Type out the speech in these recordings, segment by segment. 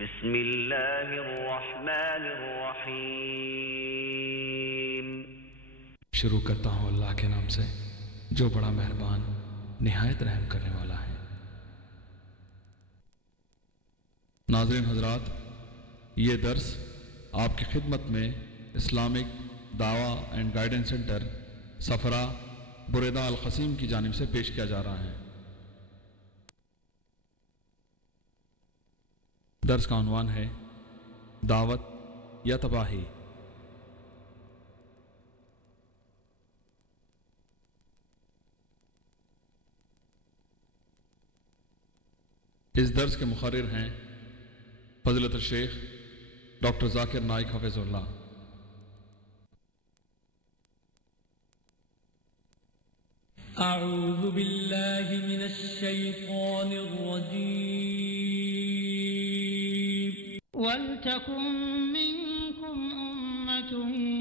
بسم اللہ الرحمن الرحیم۔ شروع کرتا ہوں اللہ کے نام سے جو بڑا مہربان نہایت رحم کرنے والا ہے۔ ناظرین حضرات، یہ درس آپ کی خدمت میں اسلامک دعویٰ اینڈ گائیڈنس سینٹر سفرہ بریدہ القصیم کی جانب سے پیش کیا جا رہا ہے۔ درس کا عنوان ہے دعوت یا تباہی۔ اس درس کے مقرر ہیں فضیلت الشیخ ڈاکٹر ذاکر نائک حفظ اللہ۔ اعوذ باللہ من الشیطان الرجیم۔ وَلْتَكُن مِّنكُمْ أُمَّةٌ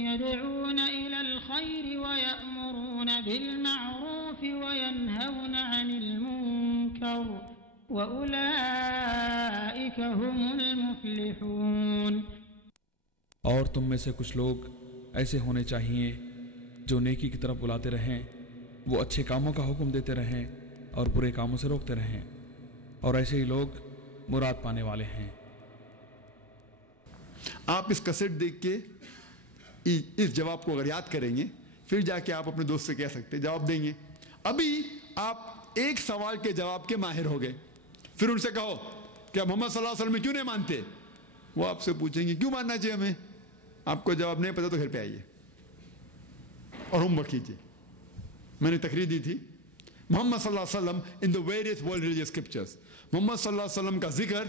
يَدْعُونَ إِلَى الْخَيْرِ وَيَأْمُرُونَ بِالْمَعْرُوفِ وَيَنْهَوْنَ عَنِ الْمُنكَرِ وَأُولَئِكَ هُمُ الْمُفْلِحُونَ۔ اور تم میں سے کچھ لوگ ایسے ہونے چاہیے جو نیکی کی طرف بلاتے رہیں، وہ اچھے کاموں کا حکم دیتے رہیں اور برے کاموں سے روکتے رہیں، اور ایسے ہی لوگ مراد پانے والے ہیں۔ آپ اس کیسٹ دیکھ کے اس جواب کو اگر یاد کریں گے، پھر جا کے آپ اپنے دوست سے کہہ سکتے جواب دیں گے۔ ابھی آپ ایک سوال کے جواب کے ماہر ہو گئے، پھر ان سے کہو کہ آپ محمد صلی اللہ علیہ وسلم کیوں نہیں مانتے؟ وہ آپ سے پوچھیں گے کیوں ماننا چاہیے ہمیں؟ آپ کو جواب نہیں پتا تو گھر پہ آئیے اور ہوم ورک کیجیے۔ میں نے تقریر دی تھی محمد صلی اللہ علیہ وسلم ان the various world religious scriptures۔ محمد صلی اللہ علیہ وسلم کا ذکر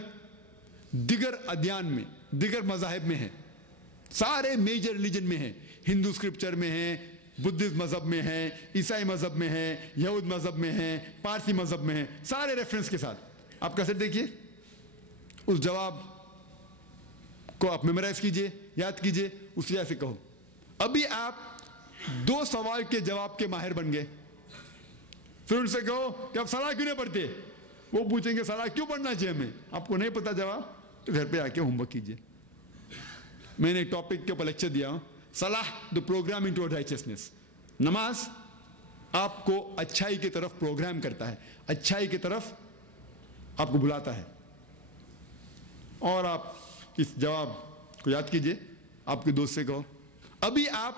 دیگر ادیان میں، دیگر مذاہب میں ہے، سارے میجر ریلیجن میں ہے، ہندو اسکرپچر میں ہے، بدھزم مذہب میں ہے، عیسائی مذہب میں ہے، یہود مذہب میں ہے، پارسی مذہب میں ہے، سارے ریفرنس کے ساتھ۔ آپ کیسے دیکھیے، اس جواب کو آپ میمورائز کیجئے، یاد کیجئے، اس وجہ سے کہو۔ ابھی آپ دو سوال کے جواب کے ماہر بن گئے، پھر ان سے کہو کہ آپ صلاح کیوں نہیں پڑھتے؟ وہ پوچھیں گے صلاح کیوں پڑھنا چاہیے ہمیں؟ آپ کو نہیں پتا جواب تو گھر پہ آ کے ہوم ورک کیجیے۔ میں نے ایک ٹاپک کے اوپر لیکچر دیا ہوں، صلاح دی پروگرام انٹو رائچسنس۔ نماز آپ کو اچھائی کی طرف پروگرام کرتا ہے، اچھائی کی طرف آپ کو بلاتا ہے۔ اور آپ اس جواب کو یاد کیجئے، آپ کے دوست سے کہو۔ ابھی آپ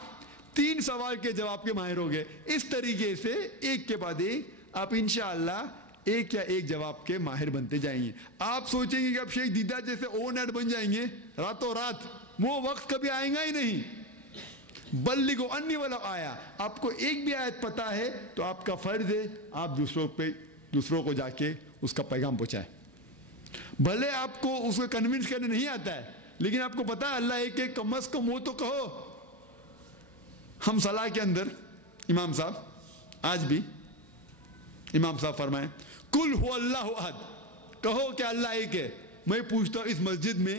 3 سوال کے جواب کے ماہر ہو گئے۔ اس طریقے سے ایک کے بعد ایک آپ انشاءاللہ ایک یا ایک جواب کے ماہر بنتے جائیں گے۔ آپ سوچیں گے کہ آپ شیخ دیدہ جیسے اوور نائٹ بن جائیں گے راتوں رات، وہ وقت کبھی آئے گا ہی نہیں۔ بلغوا انی ولو آیا، آپ کو ایک بھی آیت پتا ہے تو آپ کا فرض ہے آپ دوسروں کو جا کے اس کا پیغام پہنچائیں۔ بھلے آپ کو اس کو کنونس کرنے نہیں آتا ہے، لیکن آپ کو پتا ہے اللہ ایک ہے، کم از کم وہ تو کہو۔ ہم صلاح کے اندر امام صاحب آج بھی امام صاحب فرمائیں کل ہو اللہ احد، کہو کہ اللہ ایک ہے۔ میں پوچھتا ہوں اس مسجد میں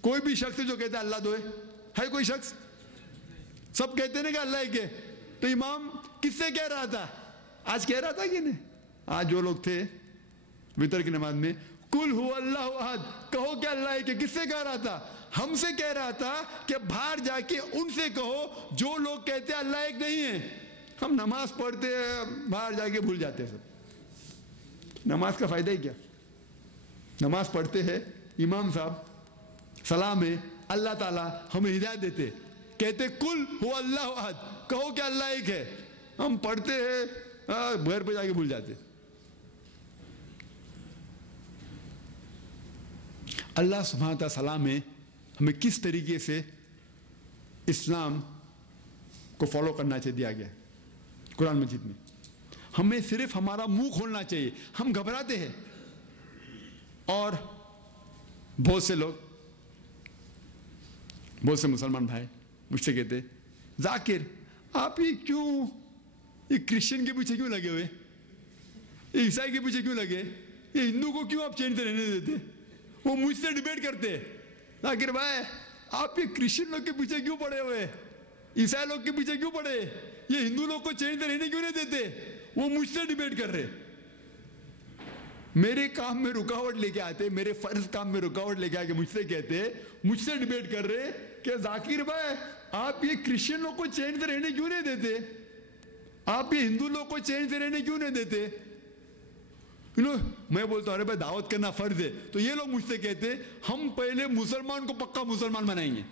کوئی بھی شخص ہے جو کہتا ہے اللہ دو ہے کوئی شخص؟ سب کہتے ہیں نا کہ اللہ ایک ہے۔ تو امام کس سے کہہ رہا تھا؟ آج کہہ رہا تھا کہ نہیں؟ آج جو لوگ تھے وتر کی نماز میں کل ہو اللہ احد، کہو کہ اللہ ایک ہے، کس سے کہہ رہا تھا؟ ہم سے کہہ رہا تھا کہ باہر جا کے ان سے کہو جو لوگ کہتے ہیں اللہ ایک نہیں ہے۔ ہم نماز پڑھتے ہیں، باہر جا کے بھول جاتے ہیں سب۔ نماز کا فائدہ ہی کیا؟ نماز پڑھتے ہیں، امام صاحب صلاح میں اللہ تعالیٰ ہمیں ہدایت دیتے، کہتے کل ہو اللہ احد، کہو کہ اللہ ایک ہے۔ ہم پڑھتے ہیں، گھر پہ جا کے بھول جاتے۔ اللہ سبحانہ تعالیٰ صلاح میں ہمیں کس طریقے سے اسلام کو فالو کرنا چاہیے دیا گیا قرآن مجید میں۔ ہمیں صرف ہمارا منہ کھولنا چاہیے، ہم گھبراتے ہیں۔ اور بہت سے لوگ، بہت سے مسلمان بھائی مجھ سے کہتے ذاکر آپ یہ کرسچن کے پیچھے کیوں لگے ہوئے، یہ عیسائی کے پیچھے کیوں لگے، یہ ہندو کو کیوں آپ چین سے رہنے دیتے؟ وہ مجھ سے ڈیبیٹ کرتے ذاکر بھائی آپ یہ کرسچن لوگ کے پیچھے کیوں پڑے ہوئے، عیسائی لوگ کے پیچھے کیوں پڑے، یہ ہندو لوگ کو چین سے رہنے کیوں نہیں دیتے؟ وہ مجھ سے ڈیبیٹ کر رہے۔ میرے کام میں رکاوٹ لے کے آتے, میرے فرض کام میں رکاوٹ لے کے آ کے مجھ سے کہتے, مجھ سے ڈیبیٹ کر رہے کہ ذاکر بھائی آپ یہ کرسچن لوگ کو چین سے رہنے کیوں نہیں دیتے, آپ یہ ہندو لوگ کو چین سے رہنے کیوں نہیں دیتے. میں بولتا ہوں ارے بھائی دعوت کرنا فرض ہے. تو یہ لوگ مجھ سے کہتے ہم پہلے مسلمان کو پکا مسلمان بنائیں گے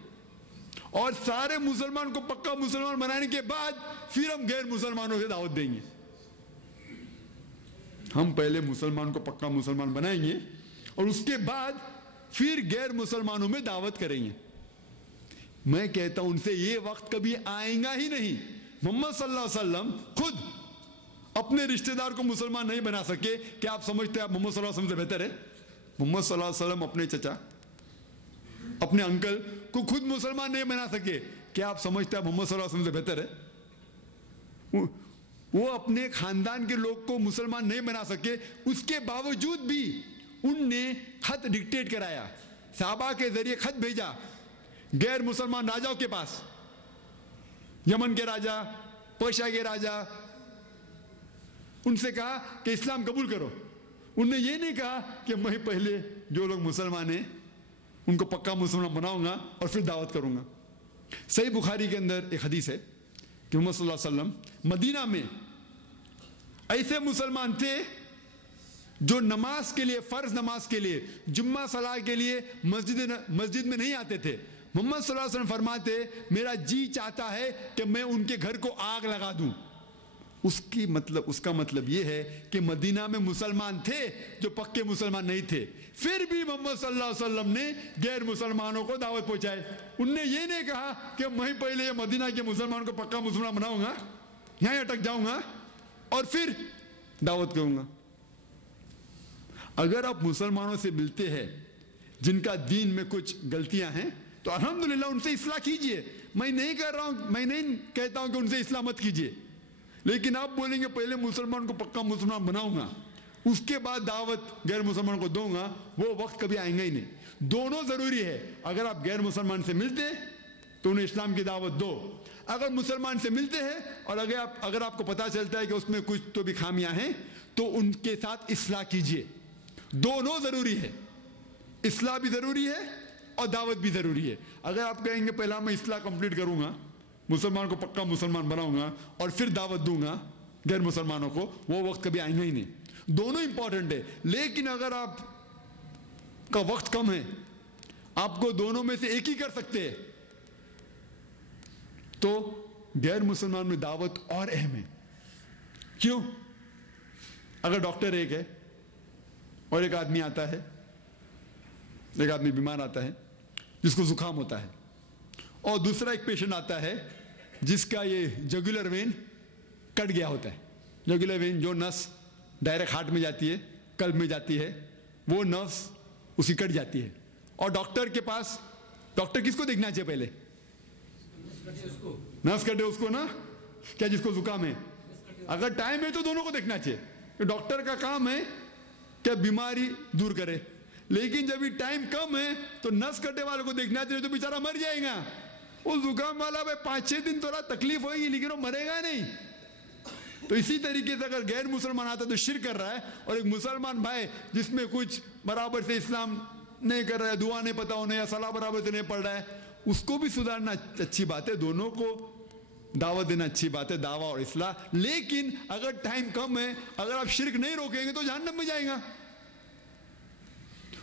اور سارے مسلمان کو پکا مسلمان بنانے کے بعد پھر ہم غیر مسلمانوں سے دعوت دیں گے. ہم پہلے مسلمان کو پکا مسلمان بنائیں گے اور اس کے بعد پھر غیر مسلمانوں میں دعوت کریں گے. میں کہتا ہوں ان سے یہ وقت کبھی آئے گا ہی نہیں. محمد صلی اللہ علیہ وسلم خود اپنے رشتہ دار کو مسلمان نہیں بنا سکے. کیا آپ سمجھتے ہیں آپ محمد صلی اللہ علیہ وسلم سے بہتر ہے؟ محمد صلی اللہ علیہ وسلم اپنے چچا اپنے انکل کو خود مسلمان نہیں بنا سکے. کیا آپ سمجھتے ہیں محمد صلی اللہ علیہ وسلم سے بہتر ہے؟ وہ اپنے خاندان کے لوگ کو مسلمان نہیں بنا سکے, اس کے باوجود بھی ان نے خط ڈکٹیٹ کرایا, صحابہ کے ذریعے خط بھیجا غیر مسلمان راجاؤں کے پاس, یمن کے راجا, پرشیا کے راجا, ان سے کہا کہ اسلام قبول کرو. انہوں نے یہ نہیں کہا کہ میں پہلے جو لوگ مسلمان ہیں ان کو پکا مسلمان بناؤں گا اور پھر دعوت کروں گا. صحیح بخاری کے اندر ایک حدیث ہے کہ محمد صلی اللہ علیہ وسلم مدینہ میں ایسے مسلمان تھے جو نماز کے لیے, فرض نماز کے لیے, جمعہ صلاح کے لیے مسجد میں نہیں آتے تھے. محمد صلی اللہ علیہ وسلم فرماتے میرا جی چاہتا ہے کہ میں ان کے گھر کو آگ لگا دوں. اس کا مطلب یہ ہے کہ مدینہ میں مسلمان تھے جو پکے مسلمان نہیں تھے, پھر بھی محمد صلی اللہ علیہ وسلم نے غیر مسلمانوں کو دعوت پہنچائے. انہوں نے یہ نہیں کہا کہ میں پہلے یہ مدینہ کے مسلمان کو پکا مسلمان بناؤں گا, یہاں اٹک جاؤں گا اور پھر دعوت کروں گا. اگر آپ مسلمانوں سے ملتے ہیں جن کا دین میں کچھ غلطیاں ہیں تو الحمدللہ ان سے اصلاح کیجئے. میں نہیں کہتا ہوں کہ ان سے اصلاح مت کیجئے, لیکن آپ بولیں گے پہلے مسلمان کو پکا مسلمان بناؤں گا اس کے بعد دعوت غیر مسلمان کو دوں گا, وہ وقت کبھی آئیں گا ہی نہیں. دونوں ضروری ہے. اگر آپ غیر مسلمان سے ملتے تو انہیں اسلام کی دعوت دو, اگر مسلمان سے ملتے ہیں اور اگر آپ کو پتا چلتا ہے کہ اس میں کچھ تو بھی خامیاں ہیں تو ان کے ساتھ اصلاح کیجئے. دونوں ضروری ہے, اصلاح بھی ضروری ہے اور دعوت بھی ضروری ہے. اگر آپ کہیں گے پہلا میں اصلاح کمپلیٹ کروں گا, مسلمان کو پکا مسلمان بناؤں گا اور پھر دعوت دوں گا غیر مسلمانوں کو, وہ وقت کبھی آئیں گا ہی نہیں. دونوں امپورٹنٹ ہے. لیکن اگر آپ کا وقت کم ہے, آپ کو دونوں میں سے ایک ہی کر سکتے ہیں, تو غیر مسلمان میں دعوت اور اہم ہے. کیوں؟ اگر ڈاکٹر ایک ہے اور ایک آدمی آتا ہے, ایک آدمی بیمار آتا ہے جس کو زکام ہوتا ہے, اور دوسرا ایک پیشنٹ آتا ہے جس کا یہ جگولر وین کٹ گیا ہوتا ہے. جگولر وین جو نس ڈائریکٹ ہارٹ میں جاتی ہے, قلب میں جاتی ہے, وہ نس اسی کٹ جاتی ہے. اور ڈاکٹر کے پاس, ڈاکٹر کس کو دیکھنا چاہیے پہلے؟ نس کٹے اس کو نا, کیا جس کو زکام ہے. اگر ٹائم ہے تو دونوں کو دیکھنا چاہیے. ڈاکٹر کا کام ہے کہ بیماری دور کرے, لیکن جب بھی ٹائم کم ہے تو نس کٹے والے کو دیکھنا چاہیے, تو بیچارہ مر جائے گا. وہ زکام والا 5-6 دن تھوڑا تکلیف ہوئے گی لیکن وہ مرے گا نہیں. تو اسی طریقے سے اگر غیر مسلمان آتا تو شرک کر رہا ہے, اور ایک مسلمان بھائی جس میں کچھ برابر سے اسلام نہیں کر رہا ہے, دعا نہیں پتا ہونے یا صلاح برابر سے نہیں پڑھ رہا ہے, اس کو بھی سدھارنا اچھی بات ہے. دونوں کو دعوت دینا اچھی بات ہے, دعویٰ اور اصلاح. لیکن اگر ٹائم کم ہے, اگر آپ شرک نہیں روکیں گے تو جہنم میں جائیں گا.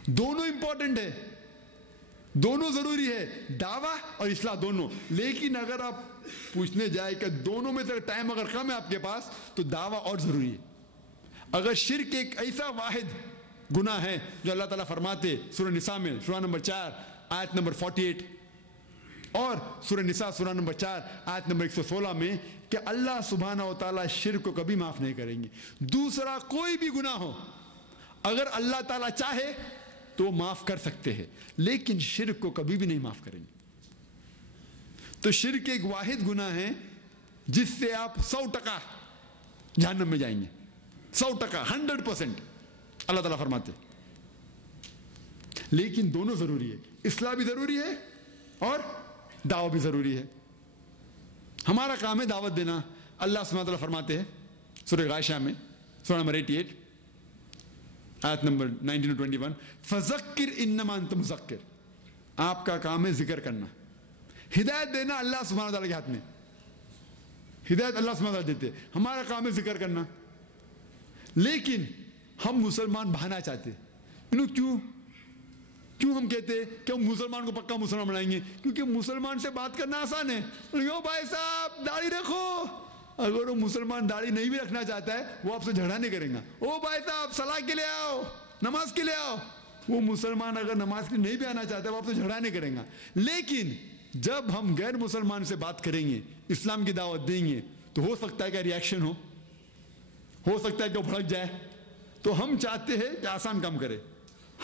دونوں امپورٹنٹ ہے, دونوں ضروری ہے, دعویٰ اور اصلاح دونوں. لیکن اگر آپ پوچھنے جائے کہ دونوں میں سے ٹائم اگر کم ہے آپ کے پاس تو دعویٰ اور ضروری ہے. اگر شرک ایک ایسا واحد گناہ ہے جو اللہ تعالیٰ فرماتے سورہ نساء میں سورہ نمبر 4 آیت نمبر 48 اور سورہ نساء سورہ نمبر 4 آیت نمبر 116 میں کہ اللہ سبحانہ و تعالیٰ شرک کو کبھی معاف نہیں کریں گے. دوسرا کوئی بھی گناہ ہو اگر اللہ تعالیٰ چاہے تو معاف کر سکتے ہیں, لیکن شرک کو کبھی بھی نہیں معاف کریں گے. تو شرک ایک واحد گناہ ہے جس سے آپ 100% جہنم میں جائیں گے. 100%, 100% اللہ تعالیٰ فرماتے. لیکن دونوں ضروری ہے, اصلاح بھی ضروری ہے اور دعوت بھی ضروری ہے. ہمارا کام ہے دعوت دینا. اللہ سبحانہ وتعالیٰ فرماتے ہیں سورہ غاشیہ میں سورہ نمبر 88 آیت نمبر 19-21 فذکر انما انت مذکر، آپ کا کام ہے ذکر کرنا، ہدایت دینا اللہ سبحانہ وتعالی کے ہاتھ میں، ہدایت اللہ سبحانہ وتعالی دیتے، ہمارا کام ہے ذکر کرنا۔ لیکن ہم مسلمان بہانا چاہتے، کیوں ہم کہتے کہ ہم مسلمان کو پکا مسلمان بنائیں گے؟ کیونکہ مسلمان سے بات کرنا آسان ہے، یو بھائی صاحب داڑھی رکھو، اگر وہ مسلمان داڑھی نہیں بھی رکھنا چاہتا ہے وہ آپ سے جھگڑا نہیں کرے گا، او بھائی صاحب صلاح کے لیے آؤ، نماز کے لیے آؤ۔ وہ مسلمان اگر نماز کے لیے نہیں بھی آنا چاہتا ہے وہ آپ سے جھگڑا نہیں کرے گا۔ لیکن جب ہم غیر مسلمان سے بات کریں گے، اسلام کی دعوت دیں گے، تو ہو سکتا ہے کہ ریاکشن ہو سکتا ہے کہ وہ بھڑک جائے۔ تو ہم چاہتے ہیں کہ آسان کام کرے،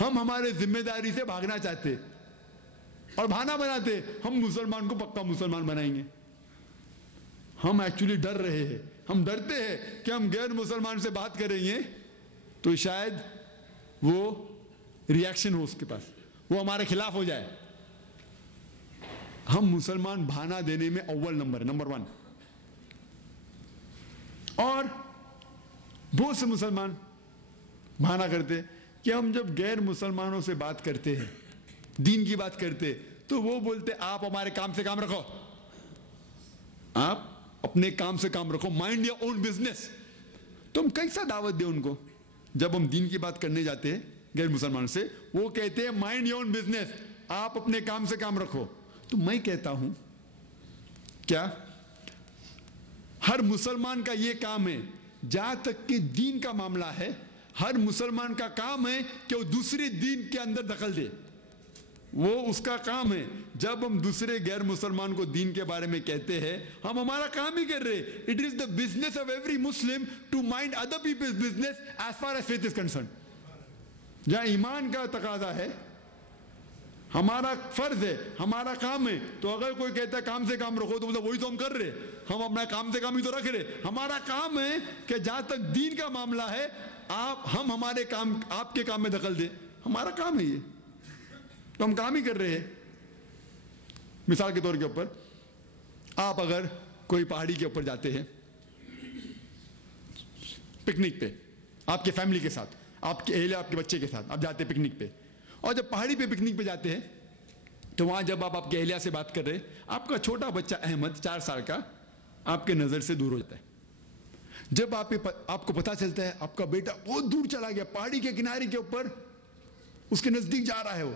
ہم ہمارے ذمہ داری سے بھاگنا چاہتے اور بہانا بناتے ہم مسلمان کو پکا مسلمان بنائیں گے۔ ہم ایکچولی ڈر رہے ہیں، ہم ڈرتے ہیں کہ ہم غیر مسلمان سے بات کریں گے تو شاید وہ ریاکشن ہو، اس کے پاس وہ ہمارے خلاف ہو جائے۔ ہم مسلمان بہانا دینے میں اول نمبر 1۔ اور بہت سے مسلمان بہانا کرتے کہ ہم جب غیر مسلمانوں سے بات کرتے ہیں، دین کی بات کرتے، تو وہ بولتے آپ ہمارے کام سے کام رکھو، آپ اپنے کام سے کام رکھو، مائنڈ یور اون بزنس۔ تم کیسا دعوت دے ان کو؟ جب ہم دین کی بات کرنے جاتے ہیں غیر مسلمان سے، وہ کہتے ہیں مائنڈ یور اون بزنس، آپ اپنے کام سے کام رکھو۔ تو میں کہتا ہوں کیا ہر مسلمان کا یہ کام ہے، جہاں تک کہ دین کا معاملہ ہے، ہر مسلمان کا کام ہے کہ وہ دوسرے دین کے اندر دخل دے، وہ اس کا کام ہے۔ جب ہم دوسرے غیر مسلمان کو دین کے بارے میں کہتے ہیں، ہم ہمارا کام ہی کر رہے۔ It is the business of every Muslim to mind other peoples business as far as faith is concerned. جہاں ایمان کا تقاضا ہے، ہمارا فرض ہے، ہمارا کام ہے، تو اگر کوئی کہتا ہے کام سے کام رکھو تو وہی تو ہم کر رہے، ہم اپنا کام سے کام ہی تو رکھ رہے۔ ہمارا کام ہے کہ جہاں تک دین کا معاملہ ہے ہم ہمارے کام، آپ کے کام میں دخل دیں، ہمارا کام ہے یہ، تو ہم کام ہی کر رہے ہیں۔ مثال کے طور کے اوپر آپ اگر کوئی پہاڑی کے اوپر جاتے ہیں پکنک پہ، آپ کے فیملی کے ساتھ، آپ کے اہلیہ، آپ کے بچے کے ساتھ آپ جاتے ہیں پکنک پہ، اور جب پہاڑی پہ پکنک پہ جاتے ہیں تو وہاں جب آپ کے اہلیہ سے بات کر رہے، آپ کا چھوٹا بچہ احمد 4 سال کا آپ کے نظر سے دور ہو جاتا ہے۔ جب آپ کو پتا چلتا ہے آپ کا بیٹا بہت دور چلا گیا، پہاڑی کے کنارے کے اوپر اس کے نزدیک جا رہا ہے، وہ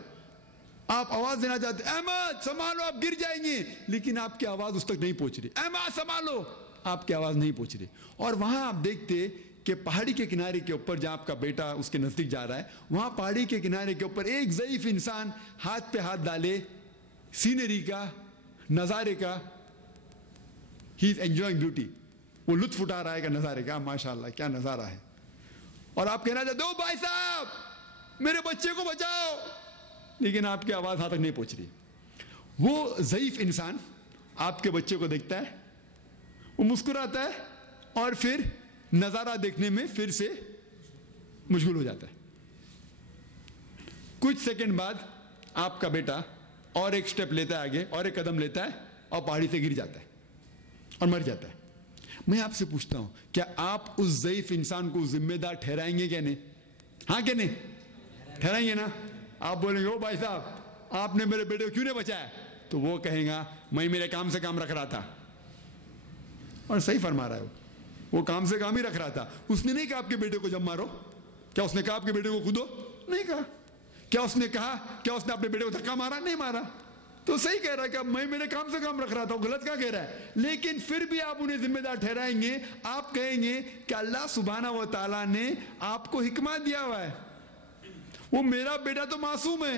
آپ آواز دینا چاہتے ہیں احمد سنبھالو آپ گر جائیں گے، لیکن آپ کی آواز اس تک نہیں پہنچ رہی، احمد سنبھالو، آپ کی آواز نہیں پہنچ رہی۔ اور وہاں آپ دیکھتے کہ پہاڑی کے کنارے کے اوپر جہاں آپ کا بیٹا اس کے نزدیک جا رہا ہے، وہاں پہاڑی کے کنارے کے اوپر ایک ضعیف انسان ہاتھ پہ ہاتھ ڈالے، سینری کا، نظارے کا، ہی از انجوائنگ بیوٹی، وہ لطف اٹھا رہا ہے کہ نظارے کا، ماشاءاللہ کیا نظارہ ہے۔ اور آپ کہنا چاہتے ہو بھائی صاحب میرے بچے کو بچاؤ، لیکن آپ کی آواز ہاتھ تک نہیں پہنچ رہی۔ وہ ضعیف انسان آپ کے بچے کو دیکھتا ہے، وہ مسکراتا ہے اور پھر نظارہ دیکھنے میں پھر سے مشغول ہو جاتا ہے۔ کچھ سیکنڈ بعد آپ کا بیٹا اور ایک سٹیپ لیتا ہے آگے، اور ایک قدم لیتا ہے اور پہاڑی سے گر جاتا ہے اور مر جاتا ہے۔ میں آپ سے پوچھتا ہوں کیا آپ اس ضعیف انسان کو ذمہ دار ٹھہرائیں گے کہ نہیں؟ ہاں کہ نہیں؟ ٹھہرائیں گے نا؟ آپ بولیں گے او بھائی صاحب آپ نے میرے بیٹے کو کیوں نہیں بچایا؟ تو وہ کہے گا میں میرے کام سے کام رکھ رہا تھا، اور صحیح فرما رہا ہے، وہ کام سے کام ہی رکھ رہا تھا۔ اس نے نہیں کہا آپ کے بیٹے کو جب مارو، کیا اس نے کہا آپ کے بیٹے کو کودو؟ نہیں کہا۔ کیا اس نے کہا، کیا اس نے اپنے بیٹے کو دھکا مارا؟ نہیں مارا۔ تو صحیح کہہ رہا ہے کہ میں میرے کام سے کام رکھ رہا تھا، وہ غلط کیا کہہ رہا ہے؟ لیکن پھر بھی آپ انہیں ذمہ دار ٹھہرائیں گے، آپ کہیں گے کہ اللہ سبحانہ و تعالیٰ نے آپ کو حکمت دیا ہوا ہے، وہ میرا بیٹا تو معصوم ہے،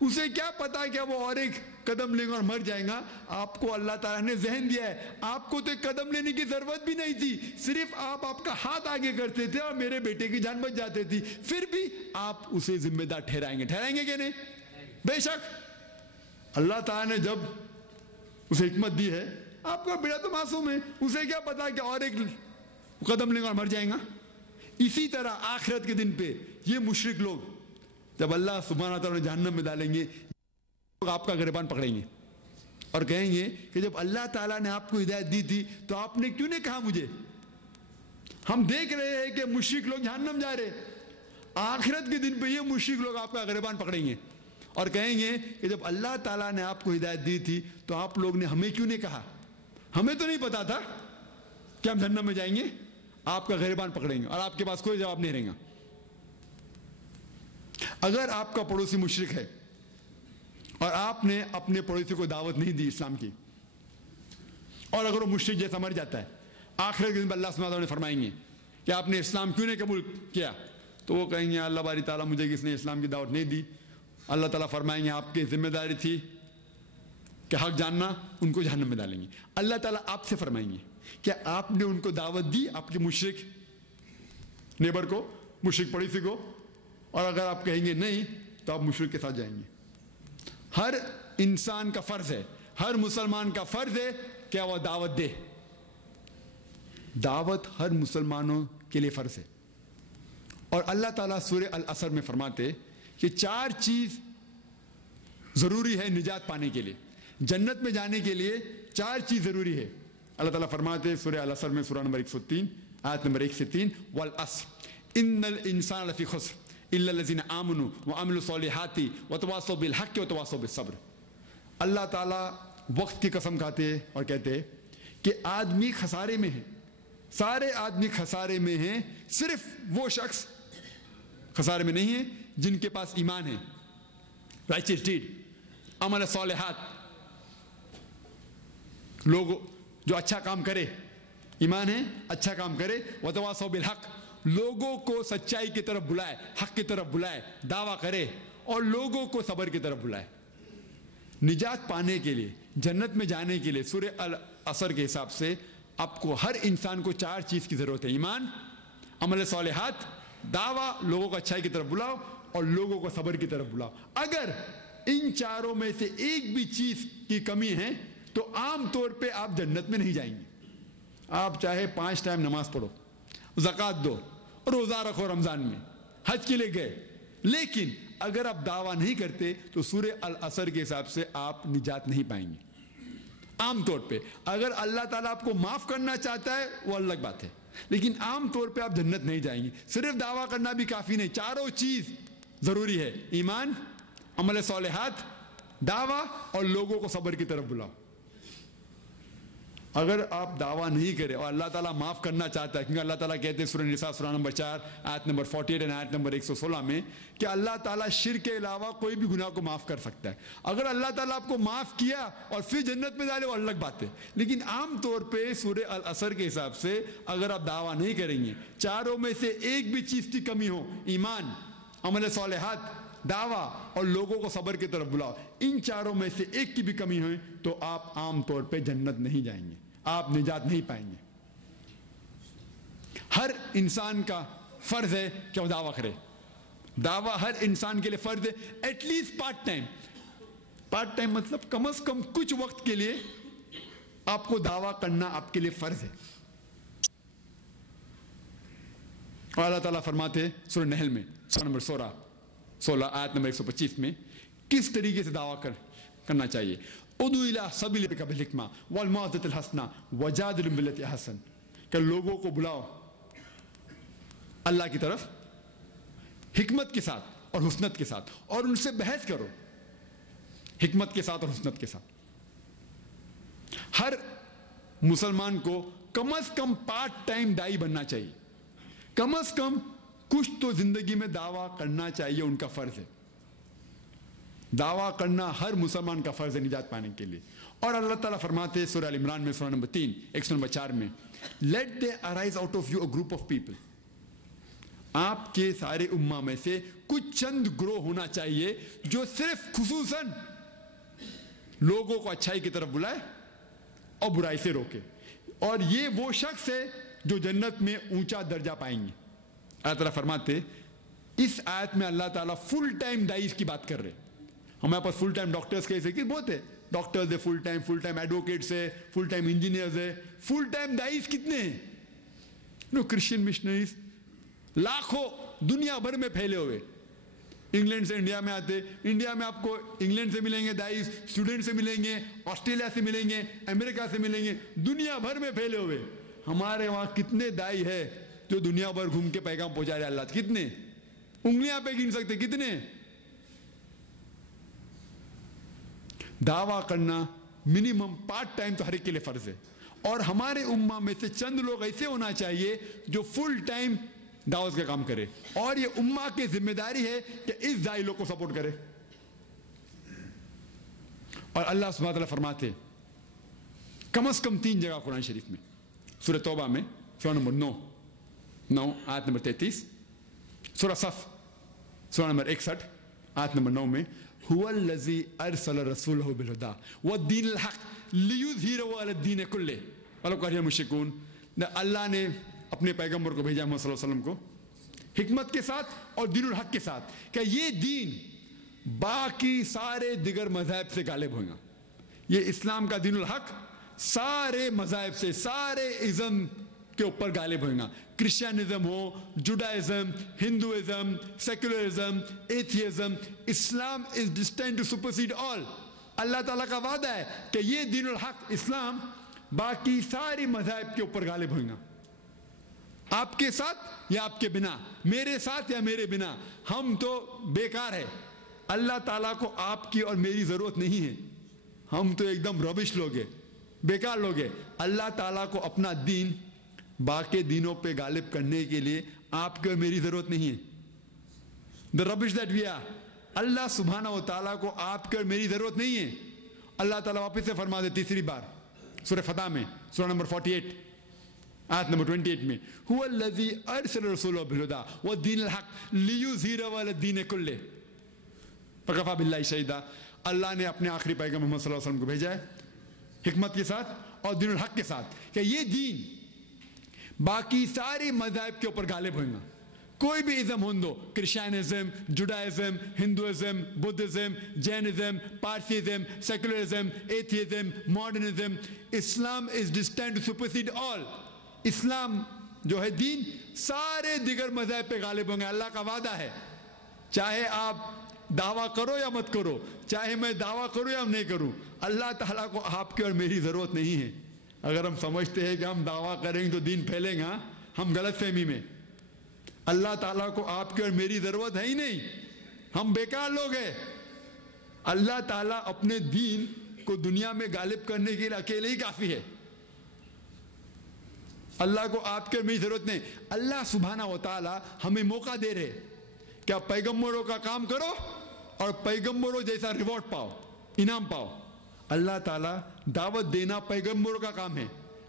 اسے کیا پتا کہ وہ اور ایک قدم لیں گا اور مر جائیں گا۔ آپ کو اللہ تعالیٰ نے ذہن دیا ہے، آپ کو تو ایک قدم لینے کی ضرورت بھی نہیں تھی، صرف آپ کا ہاتھ آگے کرتے تھے اور میرے بیٹے کی جان بچ جاتی تھی، پھر بھی آپ اسے ذمہ دار ٹھہرائیں گے کہ نہیں؟ بے شک اللہ تعالیٰ نے جب اسے حکمت دی ہے، آپ کا بیٹا تو معصوم ہے، اسے کیا پتا کہ اور ایک قدم لیں گا اور مر جائیں گا۔ اسی طرح آخرت کے دن پہ یہ مشرک لوگ جب اللہ سبحانہ تعالیٰ جہنم میں ڈالیں گے، آپ کا گریبان پکڑیں گے اور کہیں گے کہ جب اللہ تعالیٰ نے آپ کو ہدایت دی تھی تو آپ نے کیوں نہیں کہا مجھے؟ ہم دیکھ رہے ہیں کہ مشرک لوگ جہنم جا رہے، آخرت کے دن پہ یہ مشرک لوگ آپ کا گریبان پکڑیں گے اور کہیں گے کہ جب اللہ تعالیٰ نے آپ کو ہدایت دی تھی تو آپ لوگ نے ہمیں کیوں نہیں کہا؟ ہمیں تو نہیں پتا تھا کہ ہم جہنم میں جائیں گے. آپ کا گریبان پکڑیں گے اور آپ کے پاس کوئی جواب نہیں رہے گا. اگر آپ کا پڑوسی مشرک ہے اور آپ نے اپنے پڑوسی کو دعوت نہیں دی اسلام کی، اور اگر وہ مشرک جیسا مر جاتا ہے، آخرت کے دن اللہ سبحانہ وتعالیٰ نے فرمائیں گے کہ آپ نے اسلام کیوں نہیں قبول کیا، تو وہ کہیں گے اللہ باری تعالیٰ مجھے کس نے اسلام کی دعوت نہیں دی. اللہ تعالیٰ فرمائیں گے آپ کی ذمہ داری تھی کہ حق جاننا، ان کو جہنم میں ڈالیں گے. اللہ تعالیٰ آپ سے فرمائیں گے کہ آپ نے ان کو دعوت دی، آپ کے مشرک نیبر کو، مشرک پڑوسی کو، اور اگر آپ کہیں گے نہیں تو آپ مشرک کے ساتھ جائیں گے. ہر انسان کا فرض ہے، ہر مسلمان کا فرض ہے کہ وہ دعوت دے. دعوت ہر مسلمانوں کے لیے فرض ہے. اور اللہ تعالیٰ سورہ العصر میں فرماتے کہ 4 چیز ضروری ہے نجات پانے کے لیے، جنت میں جانے کے لیے 4 چیز ضروری ہے. اللہ تعالیٰ فرماتے سورہ العصر میں سورہ نمبر 103 آیت نمبر 1 سے 3 والعصر ان الانسان لفی خسر الا الذین آمنوا وعملوا الصالحات وتواصوا بالحق وتواصوا بالصبر. اللہ تعالیٰ وقت کی قسم کھاتے اور کہتے کہ آدمی خسارے میں ہے، سارے آدمی خسارے میں ہیں، صرف وہ شخص خسارے میں نہیں ہے جن کے پاس ایمان ہے، رائچس ڈیڈ، عمل صالحات، لوگ جو اچھا کام کرے، ایمان ہے، اچھا کام کرے، وتواصوا بالحق، لوگوں کو سچائی کی طرف بلائے، حق کی طرف بلائے، دعویٰ کرے اور لوگوں کو صبر کی طرف بلائے. نجات پانے کے لیے، جنت میں جانے کے لیے سورہ العصر کے حساب سے آپ کو ہر انسان کو 4 چیز کی ضرورت ہے: ایمان، عمل صالحات، دعویٰ، لوگوں کو اچھائی کی طرف بلاؤ اور لوگوں کو صبر کی طرف بلاؤ. اگر ان 4 میں سے ایک بھی چیز کی کمی ہے تو عام طور پہ آپ جنت میں نہیں جائیں گے. آپ چاہے 5 ٹائم نماز پڑھو، زکوٰۃ دو، روزہ رکھو، رمضان میں حج کے لیے گئے، لیکن اگر آپ دعویٰ نہیں کرتے تو سورہ العصر کے حساب سے آپ نجات نہیں پائیں گے. عام طور پہ اگر اللہ تعالیٰ آپ کو معاف کرنا چاہتا ہے وہ الگ بات ہے، لیکن عام طور پہ آپ جنت نہیں جائیں گے. صرف دعویٰ کرنا بھی کافی نہیں، 4 چیز ضروری ہے: ایمان، عمل صالحات، دعویٰ اور لوگوں کو صبر کی طرف بلاؤ. اگر آپ دعویٰ نہیں کریں اور اللہ تعالیٰ معاف کرنا چاہتا ہے، کیونکہ اللہ تعالیٰ کہتے ہیں سورہ نساء سورہ نمبر 4 آیت نمبر 48 اور آیت نمبر 116 میں کہ اللہ تعالیٰ شرک کے علاوہ کوئی بھی گناہ کو معاف کر سکتا ہے. اگر اللہ تعالیٰ آپ کو معاف کیا اور پھر جنت میں ڈالے وہ الگ بات ہے، لیکن عام طور پہ سورہ العصر کے حساب سے اگر آپ دعویٰ نہیں کریں گے، 4 میں سے ایک بھی چیز کی کمی ہو، ایمان، عمل صالحات، دعویٰ اور لوگوں کو صبر کی طرف بلاؤ، ان 4 میں سے ایک کی بھی کمی ہوئے تو آپ عام طور پہ جنت نہیں جائیں گے، آپ نجات نہیں پائیں گے. ہر انسان کا فرض ہے کہ وہ دعویٰ کرے. دعویٰ ہر انسان کے لیے فرض ہے، at least part time. Part time مطلب کم از کم کچھ وقت کے لیے آپ کو دعویٰ کرنا آپ کے لیے فرض ہے. اور اللہ تعالیٰ فرماتے سورہ نحل میں سورہ نمبر 16 آیت نمبر 125 میں کس طریقے سے دعویٰ کرنا چاہیے: ادعو الی سبیل ربک بالحکمہ والموعظۃ الحسنہ وجادلہم باللتی ہی احسن، کہ لوگوں کو بلاؤ اللہ کی طرف حکمت کے ساتھ اور حسنت کے ساتھ، اور ان سے بحث کرو حکمت کے ساتھ اور حسنت کے ساتھ. ہر مسلمان کو کم از کم پارٹ ٹائم دائی بننا چاہیے، کم از کم کچھ تو زندگی میں دعویٰ کرنا چاہیے، ان کا فرض ہے. دعویٰ کرنا ہر مسلمان کا فرض ہے نجات پانے کے لیے. اور اللہ تعالیٰ فرماتے سورہ ال عمران میں سورہ نمبر 3 100 نمبر 4 میں let there arise out of you a group of people, آپ کے سارے امہ میں سے کچھ چند گروہ ہونا چاہیے جو صرف خصوصاً لوگوں کو اچھائی کی طرف بلائے اور برائی سے روکے، اور یہ وہ شخص ہے جو جنت میں اونچا درجہ پائیں گے. اللہ تعالیٰ فرماتے اس آیت میں اللہ تعالیٰ فل ٹائم دائز کی بات کر رہے. ہمارے پاس فل ٹائم ڈاکٹرز کیسے کہ بہت ہے، ڈاکٹرز ہے فل ٹائم ایڈوکیٹس ہے، فل ٹائم انجینئرز ہے، فل ٹائم دائز کتنے ہیں؟ کرسچن مشنریز لاکھوں دنیا بھر میں پھیلے ہوئے. انگلینڈ سے انڈیا میں آتے، انڈیا میں آپ کو انگلینڈ سے ملیں گے دائز، سویڈن سے ملیں گے، آسٹریلیا سے ملیں گے، امریکہ سے ملیں گے، دنیا بھر میں پھیلے ہوئے. ہمارے وہاں کتنے دائی ہے جو دنیا بھر گھوم کے پیغام پہنچا رہے اللہ، کتنے؟ انگلیاں پہ گن سکتے کتنے. دعویٰ کرنا منیمم پارٹ ٹائم تو ہر ایک کے لیے فرض ہے, اور ہمارے امہ میں سے چند لوگ ایسے ہونا چاہیے جو فل ٹائم دعوت کا کام کرے, اور یہ امہ کی ذمہ داری ہے کہ اس داعی لوگ کو سپورٹ کرے. اور اللہ سبحانہ وتعالیٰ فرماتے کم از کم 3 جگہ قرآن شریف میں, سورہ توبہ میں سورہ نمبر 9 آیت نمبر 33, سورہ صف سورہ نمبر 61 آیت نمبر 9 میں هو الذی ارسل رسولہ بالہدی والدین الحق لیظہرہ علی الدین کلہ ولو کرہ المشرکون. اللہ نے اپنے پیغمبر کو بھیجا محمد صلی اللہ علیہ وسلم کو حکمت کے ساتھ اور دین الحق کے ساتھ کہ یہ دین باقی سارے دیگر مذاہب سے غالب ہوگا. یہ اسلام کا دین الحق سارے مذاہب سے, سارے ازم کے اوپر غالب ہوگا. کرسچینزم ہو, Judaism, Hinduism, secularism, atheism, Islam is destined to supersede all. اللہ تعالیٰ کا وعدہ ہے کہ یہ دین الحق اسلام باقی ساری مذاہب کے اوپر غالب ہوگا. آپ کے ساتھ یا آپ کے بنا, میرے ساتھ یا میرے بنا, ہم تو بیکار ہے. اللہ تعالیٰ کو آپ کی اور میری ضرورت نہیں ہے, ہم تو ایک دم ربش لوگ ہیں, بیکار لوگ ہیں. اللہ تعالیٰ کو اپنا دین باقی دینوں پہ غالب کرنے کے لیے آپ کی اور میری ضرورت نہیں ہے. the rubbish that we are, اللہ سبحانہ و تعالیٰ کو آپ کی اور میری ضرورت نہیں ہے. اللہ تعالیٰ واپس سے فرما دے تیسری بار سورہ فتح میں سورہ نمبر 48 آیت نمبر 28 میں هو الذی ارسل رسولہ بالہدی والدین الحق لیظہرہ علی الدین کلہ وکفی باللہ شہیدا. اللہ نے اپنے آخری پیغمبر محمد صلی اللہ علیہ وسلم کو بھیجا ہے حکمت کے ساتھ اور دین الحق کے ساتھ کہ یہ دین باقی سارے مذاہب کے اوپر غالب ہوگا. کوئی بھی ازم ہو دو, Christianism, Judaism, Hinduism, Buddhism, Jainism, Parsiism, secularism, atheism, modernism, Islam is destined to supersede all. اسلام جو ہے دین سارے دیگر مذاہب پہ غالب ہوں گے. اللہ کا وعدہ ہے, چاہے آپ دعویٰ کرو یا مت کرو, چاہے میں دعویٰ کروں یا نہیں کروں, اللہ تعالیٰ کو آپ کی اور میری ضرورت نہیں ہے. اگر ہم سمجھتے ہیں کہ ہم دعویٰ کریں گے تو دین پھیلے گا, ہم غلط فہمی میں. اللہ تعالیٰ کو آپ کی اور میری ضرورت ہے ہی نہیں, ہم بیکار لوگ ہیں. اللہ تعالیٰ اپنے دین کو دنیا میں غالب کرنے کے لیے اکیلے ہی کافی ہے. اللہ کو آپ کی اور میری ضرورت نہیں. اللہ سبحانہ و تعالیٰ ہمیں موقع دے رہے کہ آپ پیغمبروں کا کام کرو اور پیغمبروں جیسا ریوارڈ پاؤ, انعام پاؤ. اللہ تعالیٰ دعوت دینا پیغمبروں کا کام ہے.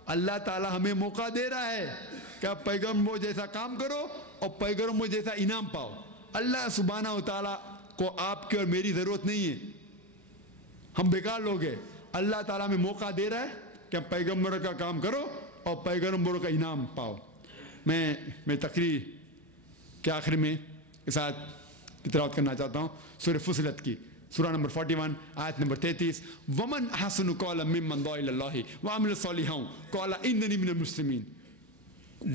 اللہ تعالیٰ ہمیں موقع دے رہا ہے کہ آپ پیغمبروں جیسا کام کرو اور پیغمبروں جیسا انعام پاؤ. اللہ سبحانہ و تعالیٰ کو آپ کی اور میری ضرورت نہیں ہے, ہم بیکار لوگ ہیں. اللہ تعالیٰ ہمیں موقع دے رہا ہے کہ آپ پیغمبروں کا کام کرو اور پیغمبروں کا انعام پاؤ. میں تقریر کے آخر میں اس آیت کی تلاوت کرنا چاہتا ہوں سورہ فصلت کی, سورہ نمبر 41 آیت نمبر 33 ومن احسن قولا ممن دعا الی اللہ وعمل صالحا قال اننی من المسلمین.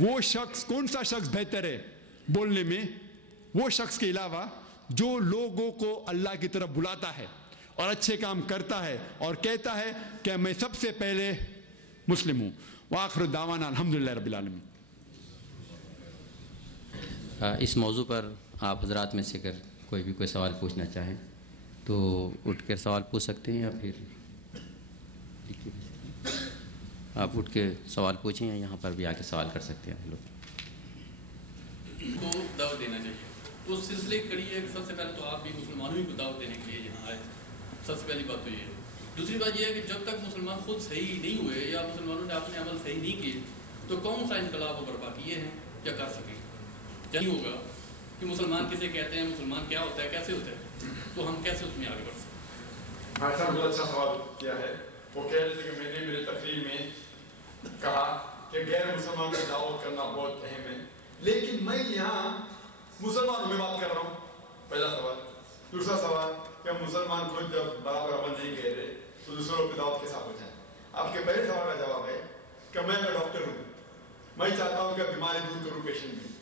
وہ شخص, کون سا شخص بہتر ہے بولنے میں, وہ شخص کے علاوہ جو لوگوں کو اللہ کی طرف بلاتا ہے اور اچھے کام کرتا ہے اور کہتا ہے کہ میں سب سے پہلے مسلم ہوں. وآخر دعوانا الحمدللہ رب العالمین. اس موضوع پر آپ حضرات میں سے اگر کوئی سوال پوچھنا چاہیں تو اٹھ کر سوال پوچھ سکتے ہیں, یا پھر آپ اٹھ کے سوال پوچھیں یا یہاں پر بھی آ کے سوال کر سکتے ہیں. لوگ کو دعوت دینا چاہیے, تو سلسلے کڑی ہے. سب سے پہلے تو آپ بھی مسلمانوں ہی کو دعوت دینے کے لیے یہاں آئے, سب سے پہلی بات تو یہ ہے. دوسری بات یہ ہے کہ جب تک مسلمان خود صحیح نہیں ہوئے یا مسلمانوں نے اپنے عمل صحیح نہیں کیے تو کون سا انقلاب و برپا کیے ہیں یا کر سکیں. نہیں ہوگا کہ مسلمان کسے کہتے ہیں, مسلمان کیا ہوتا ہے, کیسے ہوتا ہے, تو ہم کیسے اس میں آگے بڑھ سکتے ہیں. بھائی صاحب بہت اچھا سوال کیا ہے. وہ کہہ رہے تھے کہ میں نے میرے تقریر میں کہا کہ غیر مسلمان کی دعوت کرنا بہت اہم ہے, لیکن میں یہاں مسلمانوں میں بات کر رہا ہوں. پہلا سوال. دوسرا سوال کہ مسلمان خود جب برابر عمل نہیں کہہ رہے تو دوسروں کی دعوت کے ساتھ ہو جائیں. آپ کے پہلے سوال کا جواب ہے کہ میں ڈاکٹر ہوں, میں چاہتا ہوں کہ بیماری دور کروں پیشنٹ میں,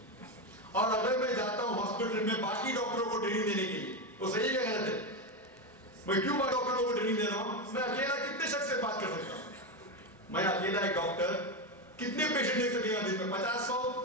اور اگر میں جاتا ہوں ہاسپٹل میں باقی ڈاکٹروں کو ٹریننگ دینے کے لیے, وہ صحیح ہے غلط ہے؟ میں کیوں ڈاکٹروں کو ٹریننگ دے رہا ہوں؟ میں اکیلا کتنے شخص سے بات کر سکتا ہوں؟ میں اکیلا ایک ڈاکٹر کتنے پیشنٹ دیکھ سکے گا دن میں 50-100,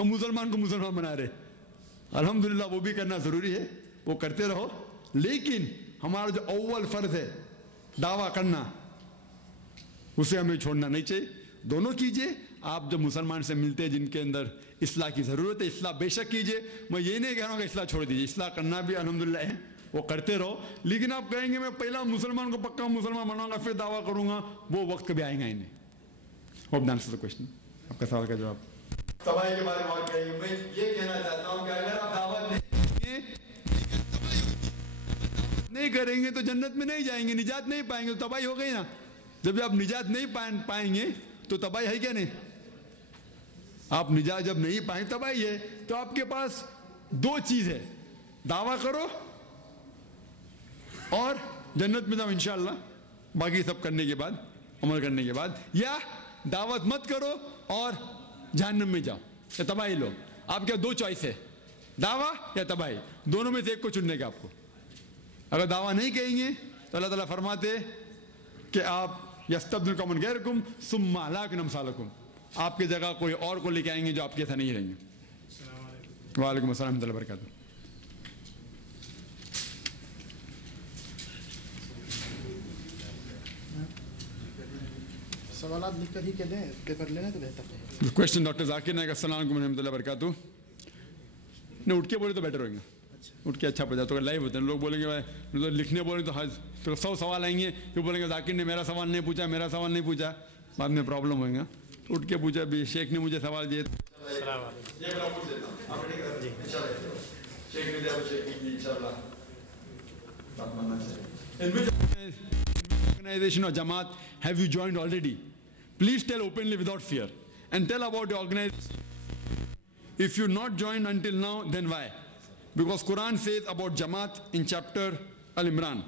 ہم مسلمان کو مسلمان بنا رہے. الحمدللہ وہ بھی کرنا ضروری ہے, وہ کرتے رہو, لیکن ہمارا جو اول فرض ہے دعویٰ کرنا, اسے ہمیں چھوڑنا نہیں چاہیے. دونوں کیجئے. آپ جب مسلمان سے ملتے ہیں جن کے اندر اصلاح کی ضرورت ہے, اصلاح بے شک کیجئے. میں یہ نہیں کہہ رہا ہوں کہ اصلاح چھوڑ دیجئے, اصلاح کرنا بھی الحمدللہ ہے, وہ کرتے رہو. لیکن آپ کہیں گے میں پہلا مسلمان کو پکا مسلمان بناؤں گا پھر دعویٰ کروں گا, وہ وقت کبھی آئے گا ہی نہیں. Hope that answers the question. آپ کا سوال کا جواب. تباہی کے بارے میں اور کہیں گے. میں یہ کہنا چاہتا ہوں کہ اگر آپ دعوت نہیں کریں گے تو جنت میں نہیں جائیں گے, نجات نہیں پائیں گے, تو تباہی ہو گئی نا. جب آپ نجات نہیں پائیں گے تو تباہی ہے کیا نہیں. آپ نجات جب نہیں پائیں تباہی ہے. تو آپ کے پاس دو چیز ہے, دعویٰ کرو اور جنت میں جاؤ انشاءاللہ, باقی سب کرنے کے بعد, عمل کرنے کے بعد, یا دعوت مت کرو اور جہنم میں جاؤ یا تباہی لو. آپ کے دو چوائس ہے, دعویٰ یا تباہی, دونوں میں سے ایک کو چننے کا آپ کو. اگر دعویٰ نہیں کہیں گے تو اللہ تعالیٰ فرماتے کہ آپ یستبدل قوما غیرکم ثم اہلکنا امثالکم, آپ کی جگہ کوئی اور کو لے کے آئیں گے جو آپ کے ایسا نہیں رہیں گے. وعلیکم السلام ورحمۃ اللہ وبرکاتہ. سوالات لکھ کر ہی کے دیں, پیپر لینے تو بہتر ہے. Question doctor Zakir Naik. السلام علیکم ورحمۃ اللہ وبرکاتہ. نہیں اٹھ کے بولے تو بیٹر ہوگا, اٹھ کے اچھا پڑ جاتا. تو لائیو ہوتے ہیں لوگ بولیں گے بھائی لکھنے بولیں تو 100 سوال آئیں گے, پھر بولیں گے ذاکر نے میرا سوال نہیں پوچھا, میرا سوال نہیں پوچھا, بعد میں پرابلم ہوئے گا. اٹھ کے پوچھا بھی شیخ نے مجھے سوال دیے. Organization or Jamaat have you joined already? Please tell openly without fear and tell about your organization. If you not joined until now, then why? Because Quran says about Jamaat in chapter Al-Imran.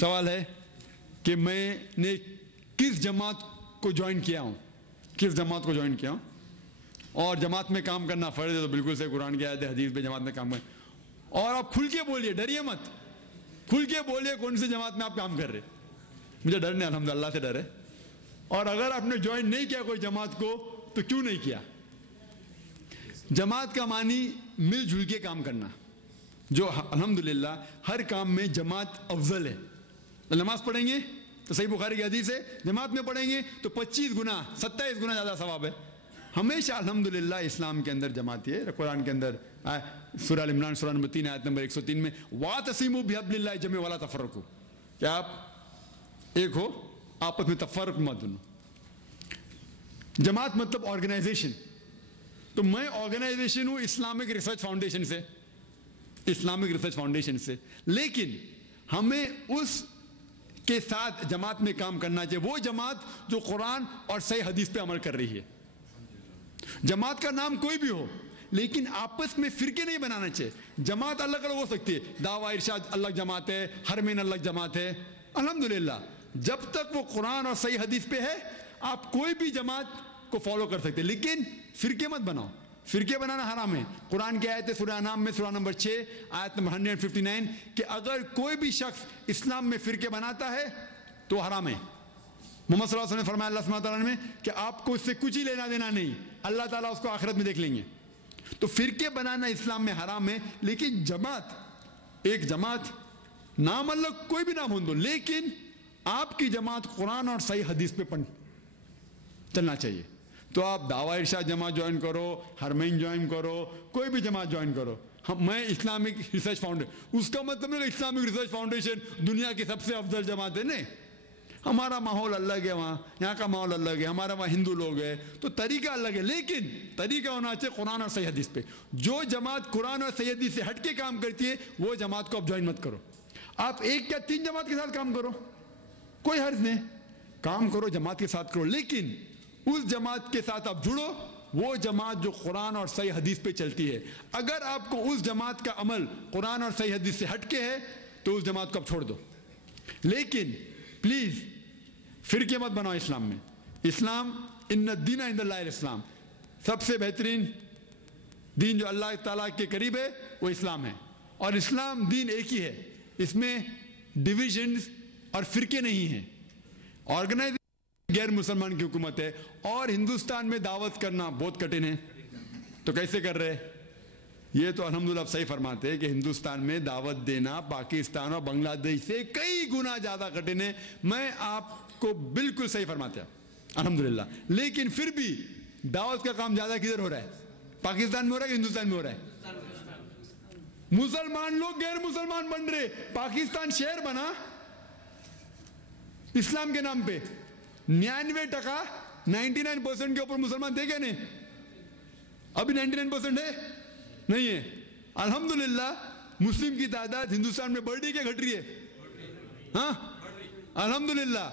سوال ہے کہ میں نے کس جماعت کو join کیا ہوں, کس جماعت کو جوائن کیا ہوں, اور جماعت میں کام کرنا فرض ہے تو بالکل سے قرآن کی آیت ہے, حدیث پہ جماعت میں کام کریں. اور آپ کھل کے بولیے, ڈریے مت, کھل کے بولیے کون سی جماعت میں آپ کام کر رہے. مجھے ڈر نہیں, الحمدللہ سے ڈر ہے. اور اگر آپ نے جوائن نہیں کیا کوئی جماعت کو تو کیوں نہیں کیا. جماعت کا معنی مل جل کے کام کرنا, جو الحمدللہ ہر کام میں جماعت افضل ہے. نماز پڑھیں گے تو صحیح بخاری کی حدیث ہے, جماعت میں پڑھیں گے تو 25 گنا 27 گنا زیادہ ثواب ہے. ہمیشہ الحمدللہ اسلام کے اندر جماعت ہے. قرآن کے اندر سورہ عمران سورہ نمبر 3 آیت نمبر 103 میں وَاعْتَصِمُوا بِحَبْلِ اللَّهِ جَمِيعًا وَلَا تَفَرَّقُوا, کہ آپ ایک ہو, آپس میں تفرق مت دونوں. جماعت مطلب آرگنائزیشن. تو میں آرگنائزیشن ہوں اسلامک ریسرچ فاؤنڈیشن سے, اسلامک ریسرچ فاؤنڈیشن سے, لیکن ہمیں اس کے ساتھ جماعت میں کام کرنا چاہیے, وہ جماعت جو قرآن اور صحیح حدیث پہ عمل کر رہی ہے. جماعت کا نام کوئی بھی ہو, لیکن آپس میں فرقے نہیں بنانا چاہیے. جماعت الگ الگ ہو سکتی ہے, دعویٰ ارشاد الگ جماعت ہے, حرمین الگ جماعت ہے. الحمدللہ جب تک وہ قرآن اور صحیح حدیث پہ ہے آپ کوئی بھی جماعت کو فالو کر سکتے, لیکن فرقے مت بناؤ. فرقے بنانا حرام ہے. قرآن کی آیت ہے سورہ انعام میں سورہ نمبر 6 آیت نمبر 159 کہ اگر کوئی بھی شخص اسلام میں فرقے بناتا ہے تو حرام ہے. محمد صلی اللہ علیہ وسلم نے فرمایا اللہ سبحانہ تعالیٰ نے کہ آپ کو اس سے کچھ ہی لینا دینا نہیں, اللہ تعالیٰ اس کو آخرت میں دیکھ لیں گے. تو فرقے بنانا اسلام میں حرام ہے, لیکن جماعت, ایک جماعت نام اللہ کوئی بھی نام ہو دو, لیکن آپ کی جماعت قرآن اور صحیح حدیث پہ چلنا چاہیے. تو آپ دعویٰ ارشاد جماعت جوائن کرو, حرمین جوائن کرو, کوئی بھی جماعت جوائن کرو. میں اسلامک ریسرچ فاؤنڈیشن, اس کا مطلب نہیں اسلامک ریسرچ فاؤنڈیشن دنیا کی سب سے افضل جماعت ہے, نہیں. ہمارا ماحول الگ ہے, وہاں یہاں کا ماحول الگ ہے, ہمارا وہاں ہندو لوگ ہیں تو طریقہ الگ ہے, لیکن طریقہ ہونا چاہیے قرآن اور صحیح حدیث پہ. جو جماعت قرآن اور صحیح حدیث سے ہٹ کے کام کرتی ہے وہ جماعت کو آپ جوائن مت کرو. آپ ایک یا 3 جماعت کے ساتھ کام کرو, کوئی حرج نہیں, کام کرو جماعت کے ساتھ کرو, لیکن اس جماعت کے ساتھ آپ جڑو وہ جماعت جو قرآن اور صحیح حدیث پہ چلتی ہے. اگر آپ کو اس جماعت کا عمل قرآن اور صحیح حدیث سے ہٹ کے ہے تو اس جماعت کو آپ چھوڑ دو. لیکن پلیز فرقے مت بناؤ اسلام میں. اسلام ان الدین عند اللہ الاسلام, سب سے بہترین دین جو اللہ تعالیٰ کے قریب ہے وہ اسلام ہے. اور اسلام دین ایک ہی ہے, اس میں ڈویژنز اور فرقے نہیں ہیں. آرگنائز غیر مسلمان کی حکومت ہے اور ہندوستان میں دعوت کرنا بہت کٹھن ہے. تو کیسے کر رہے؟ یہ تو الحمدللہ آپ صحیح فرماتے ہیں کہ ہندوستان میں دعوت دینا پاکستان اور بنگلہ دیش سے کئی گنا زیادہ کٹھن ہے. میں آپ کو بالکل صحیح فرماتے ہیں الحمدللہ. لیکن پھر بھی دعوت کا کام زیادہ کدھر ہو رہا ہے؟ پاکستان میں ہو رہا ہے کہ ہندوستان میں ہو رہا ہے؟ مسلمان لوگ غیر مسلمان بن رہے. پاکستان شہر بنا اسلام کے نام پہ. 99% 99% کے اوپر مسلمان تھے کیا نہیں؟ ابھی 99% ہے نہیں ہے. الحمدللہ مسلم کی تعداد ہندوستان میں بڑھ رہی ہے گھٹ رہی ہے؟ ہاں الحمدللہ.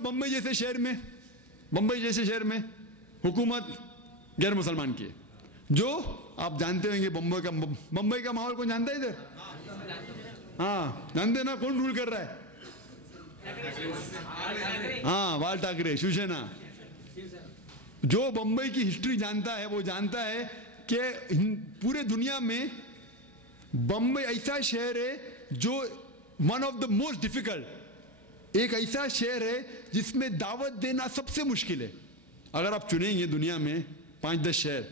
بمبئی جیسے شہر میں حکومت غیر مسلمان کی ہے. جو آپ جانتے ہیں کہ بمبئی کا ماحول کون جانتا ہے ادھر؟ ہاں جانتے نا کون رول کر رہا ہے؟ ہاں بال ٹھاکرے شیوسینا. جو بمبئی کی ہسٹری جانتا ہے وہ جانتا ہے کہ پورے دنیا میں بمبئی ایسا شہر ہے جو one of the most difficult, ایک ایسا شہر ہے جس میں دعوت دینا سب سے مشکل ہے. اگر آپ چنیں گے دنیا میں 5-10 شہر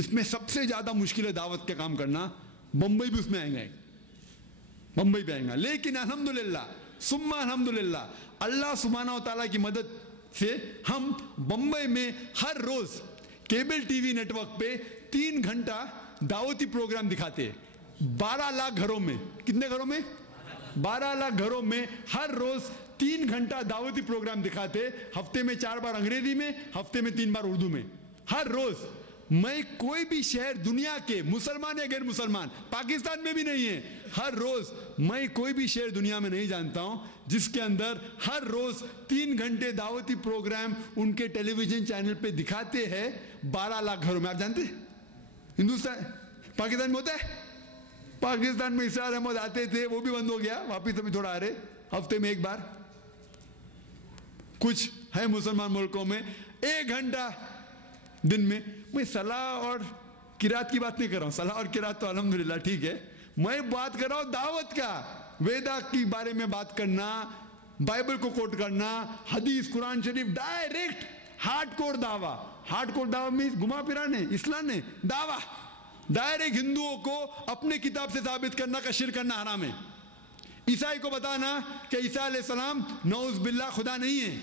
اس میں سب سے زیادہ مشکل ہے دعوت کا کام کرنا, بمبئی بھی اس میں آئیں گا, بمبئی پہ آئیں گا. لیکن الحمدللہ ثم الحمدللہ اللہ سبحانہ و تعالیٰ کی مدد سے ہم بمبئی میں ہر روز cable T V network پہ 3 گھنٹہ دعوتی پروگرام دکھاتے ہیں. 12 لاکھ گھروں میں, کتنے گھروں میں؟ 12 لاکھ گھروں میں ہر روز 3 گھنٹہ دعوتی پروگرام دکھاتے. ہفتے میں 4 بار انگریزی میں, ہفتے میں 3 بار اردو میں, ہر روز. میں کوئی بھی شہر دنیا کے مسلمان یا غیر مسلمان, پاکستان میں بھی نہیں ہے, ہر روز میں کوئی بھی شہر دنیا میں نہیں جانتا ہوں جس کے اندر ہر روز 3 گھنٹے دعوتی پروگرام ان کے ٹیلی ویژن چینل پہ دکھاتے ہیں 12 لاکھ گھروں میں. آپ جانتے ہیں ہندوستان پاکستان میں ہوتا ہے؟ پاکستان میں اسرار احمد آتے تھے, وہ بھی بند ہو گیا, واپس ابھی تھوڑا آ رہے, ہفتے میں 1 بار. کچھ ہے مسلمان ملکوں میں 1 گھنٹہ دن میں. میں صلاح اور قرات کی بات نہیں کر رہا ہوں, صلاح اور قرات تو الحمدللہ ٹھیک ہے, میں بات کر رہا ہوں دعوت کا. ویدا کے بارے میں بات کرنا, بائبل کو کوٹ کرنا, حدیث قرآن شریف, ڈائریکٹ ہارڈ کور دعویٰ. ہارڈ کور دعویٰ میں گھما پھرا نہیں, اسلام نے دعویٰ ڈائریکٹ ہندوؤں کو اپنے کتاب سے ثابت کرنا کا شرک کرنا حرام ہے. عیسائی کو بتانا کہ عیسیٰ علیہ السلام نعوذ باللہ خدا نہیں ہے.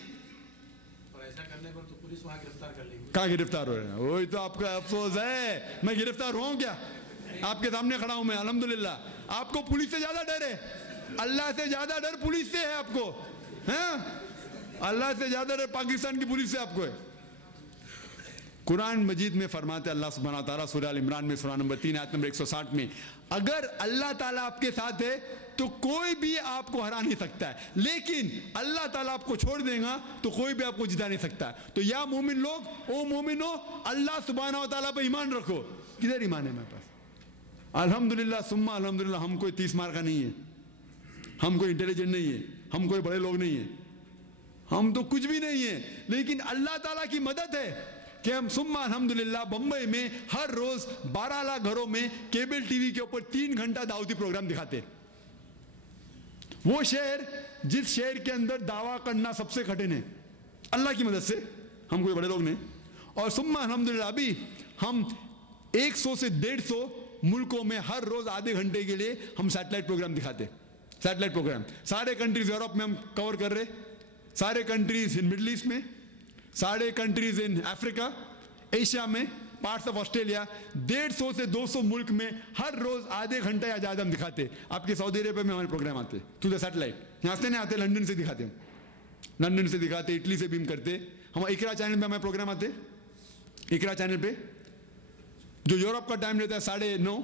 اور ایسا کرنے پر تو پولیس وہاں گرفتار کر لے گی. کہاں گرفتار ہو رہے ہیں؟ وہی تو آپ کا افسوس ہے. میں گرفتار ہوا ہوں کیا؟ آپ کے سامنے کھڑا ہوں میں الحمدللہ. آپ کو پولیس سے زیادہ ڈر ہے, اللہ سے زیادہ ڈر پولیس سے ہے آپ کو. ہاں اللہ سے زیادہ ڈر پاکستان کی پولیس سے آپ کو ہے. قرآن مجید میں فرماتے اللہ سبحانہ و تعالیٰ سورہ ال عمران میں سورہ نمبر 3 آیت نمبر 160 میں, اگر اللہ تعالیٰ آپ کے ساتھ ہے تو کوئی بھی آپ کو ہرا نہیں سکتا ہے, لیکن اللہ تعالیٰ آپ کو چھوڑ دے گا تو کوئی بھی آپ کو جتا نہیں سکتا. تو یا مومن لوگ, او مومنو, اللہ سبحانہ و تعالیٰ پہ ایمان رکھو. کدھر ایمان ہے میرے پاس؟ الحمدللہ ثم الحمدللہ. ہم کوئی 30 مار کا نہیں ہے, ہم کوئی انٹیلیجنٹ نہیں ہے, ہم کوئی بڑے لوگ نہیں ہیں, ہم تو کچھ بھی نہیں ہیں, لیکن اللہ تعالیٰ کی مدد ہے کہ ہم ثم الحمدللہ بمبئی میں ہر روز 12 لاکھ گھروں میں کیبل ٹی وی کے اوپر 3 گھنٹہ دعوتی پروگرام دکھاتے. وہ شہر جس شہر کے اندر دعویٰ کرنا سب سے کٹھن ہے, اللہ کی مدد سے, ہم کوئی بڑے لوگ نہیں. اور ثم الحمدللہ ابھی ہم 100 سے 150 ملکوں میں ہر روز آدھے گھنٹے کے لیے ہم سیٹلائٹ پروگرام دکھاتے. سیٹلائٹ پروگرام سارے کنٹریز یورپ میں ہم کور کر رہے, سارے کنٹریز ان مڈل ایسٹ میں, سارے کنٹریز ان افریقہ, ایشیا میں, پارٹس آف آسٹریلیا. 150 سے 200 ملک میں ہر روز آدھے گھنٹہ یا زیادہ ہم دکھاتے. آپ کے سعودی عرب میں ہمارے پروگرام آتے تھرو دا سیٹلائٹ. یہاں سے نہیں آتے, لنڈن سے دکھاتے, لنڈن سے دکھاتے, اٹلی سے بھی ہم کرتے. ہم اقرا چینل پہ ہمارے پروگرام آتے. اقرا چینل پہ جو یورپ کا ٹائم رہتا ہے 9:30,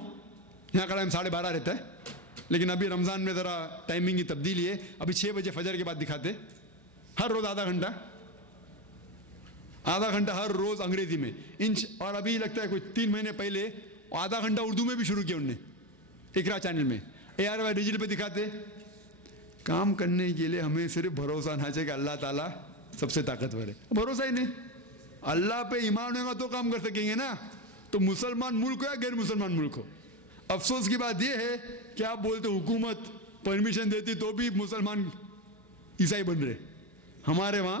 یہاں کا ٹائم 12:30 رہتا ہے. لیکن ابھی رمضان میں ذرا ٹائمنگ کی تبدیلی ہے, ابھی 6 بجے فجر کے بعد دکھاتے. ہر روز آدھا گھنٹہ ہر روز انگریزی میں. اور ابھی لگتا ہے کوئی 3 مہینے پہلے آدھا گھنٹہ اردو میں بھی شروع کیا انہوں نے اقرا چینل میں. ARY ڈیجیٹل پہ دکھاتے. کام کرنے کے لیے ہمیں صرف بھروسہ ہونا چاہیے کہ اللہ تعالیٰ سب سے طاقتور ہے. بھروسہ ہی نہیں, اللہ پہ ایمان ہوگا تو کام کر سکیں گے نا. تو مسلمان ملک ہو یا غیر مسلمان ملک ہو, افسوس کی بات یہ ہے کہ آپ بولتے حکومت پرمیشن دیتی تو بھی مسلمان عیسائی بن رہے. ہمارے وہاں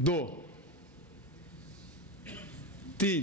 2 3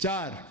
4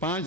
5